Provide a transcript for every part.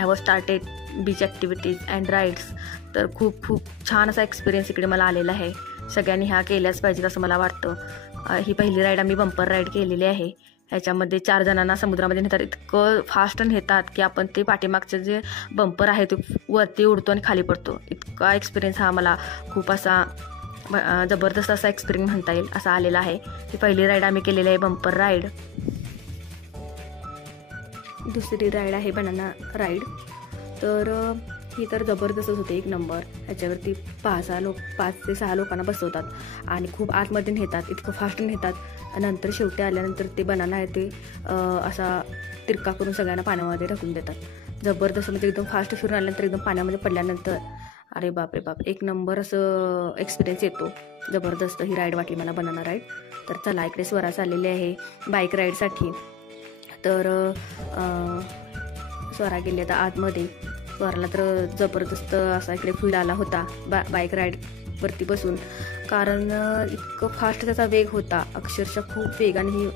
Have started beach activities and rides. तर खूप खूप छान असा एक्सपिरियन्स इकडे मला आलेला आहे. सगळ्यांनी ह्या केल्याच पाहिजेत असं मला वाटतं. ही पहिली राईड आम्ही बंपर राईड केलेली आहे. ह्याच्यामध्ये 4 जणांना समुद्रामध्ये नेतात. इतकं फास्ट नेतात की आपण ते पाठीमागचं जे बंपर आहे ते वरती उडतो आणि खाली पडतो. इतका एक्सपिरियन्स हा मला खूप असा जबरदस्त असा एक्सपिरियन्स म्हणता येईल असा आलेला आहे. ही पहिली राईड आम्ही केलेली आहे बंपर राईड. दुसरी राईड आहे बनाना राईड. तर ही तर जबरदस्तच होते, एक नंबर. ह्याच्यावरती 5 ते 6 लोकांना बसवतात आणि खूप आतमध्ये नेतात, इतकं फास्ट नेतात. नंतर शेवटी आल्यानंतर ते बनाना आहे ते असा तिरका करून सगळ्यांना पाण्यामध्ये टाकून देतात. जबरदस्त, म्हणजे एकदम फास्ट फिरून आल्यानंतर एकदम पाण्यामध्ये पडल्यानंतर अरे बाप रे बाप, एक नंबर असं एक्सपिरियन्स येतो. जबरदस्त ही राईड वाटली मला, बनाना राईड. तर चला, इकडे स्वरा चाललेली आहे बाईक राईडसाठी. तर स्वरा गेली आता आतमध्ये. स्वराला तर जबरदस्त असा इकडे फील आला होता बाईक राईडवरती बसून, कारण इतकं फास्ट त्याचा वेग होता. अक्षरशः खूप वेगाने ही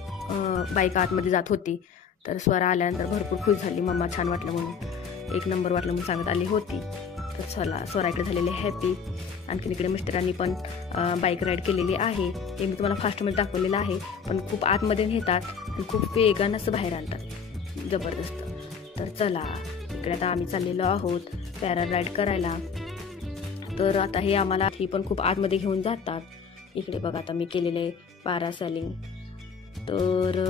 बाईक आतमध्ये जात होती. तर स्वरा आल्यानंतर भरपूर खुश झाली, मम्मा छान वाटलं म्हणून, एक नंबर वाटलं म्हणून सांगत आली होती. तर चला, स्वरा इकडे झालेली हॅपी. आणखीन इकडे मिस्टरांनी पण बाईक राईड केलेली आहे. हे मी तुम्हाला फास्टमध्ये दाखवलेलं आहे, पण खूप आतमध्ये नेतात आणि खूप वेगानं असं बाहेर आणतात. जबरदस्त. तर चला, इकडे आता आम्ही चाललेलो आहोत पॅरा राईड करायला. तर आता हे आम्हाला ही पण खूप आतमध्ये घेऊन जातात. इकडे बघा, आता मी केलेलं आहे पॅरासेलिंग. तर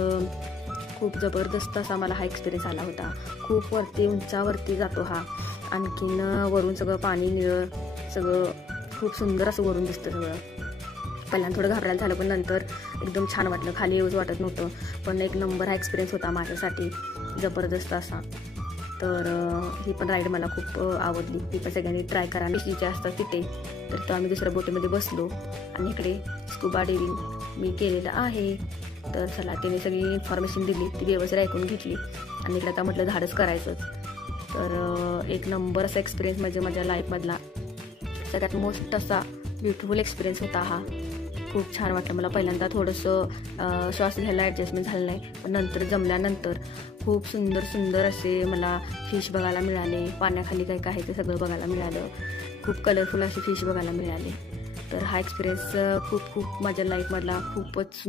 खूप जबरदस्त असा मला हा एक्सपिरियन्स आला होता. खूप वरती उंचावरती जातो हा. आणखीन वरून सगळं पाणी निळं, सगळं खूप सुंदर असं वरून दिसतं सगळं. पहिल्यांदा थोडं घाबरायला झालं, पण नंतर एकदम छान वाटलं. खाली येऊच वाटत नव्हतं. पण एक नंबर हा एक्सपिरियन्स होता माझ्यासाठी, जबरदस्त असा. तर ही पण राईड मला खूप आवडली. ती पण सगळ्यांनी ट्राय करा. जिथे असतात तिथे. तर आम्ही दुसऱ्या बोटीमध्ये बसलो आणि इकडे स्कुबा डायव्हिंग मी केलेलं आहे. तर चला, तिने सगळी इन्फॉर्मेशन दिली, ती व्यवस्थित ऐकून घेतली आणि इकडे आता म्हटलं धाडस करायचंच. तर एक नंबर असा एक्सपिरियन्स म्हणजे माझ्या लाईफमधला सगळ्यात मोस्ट असा ब्युटिफुल एक्सपिरियन्स होता हा. खूप छान वाटलं मला. पहिल्यांदा थोडंसं श्वास घ्यायला ॲडजस्टमेंट झालं नाही, पण नंतर जमल्यानंतर खूप सुंदर सुंदर असे मला फिश बघायला मिळाले. पाण्याखाली काय काय आहे ते सगळं बघायला मिळालं. खूप कलरफुल असे फिश बघायला मिळाले. तर हा एक्सपिरियन्स खूप खूप माझ्या लाईफमधला खूपच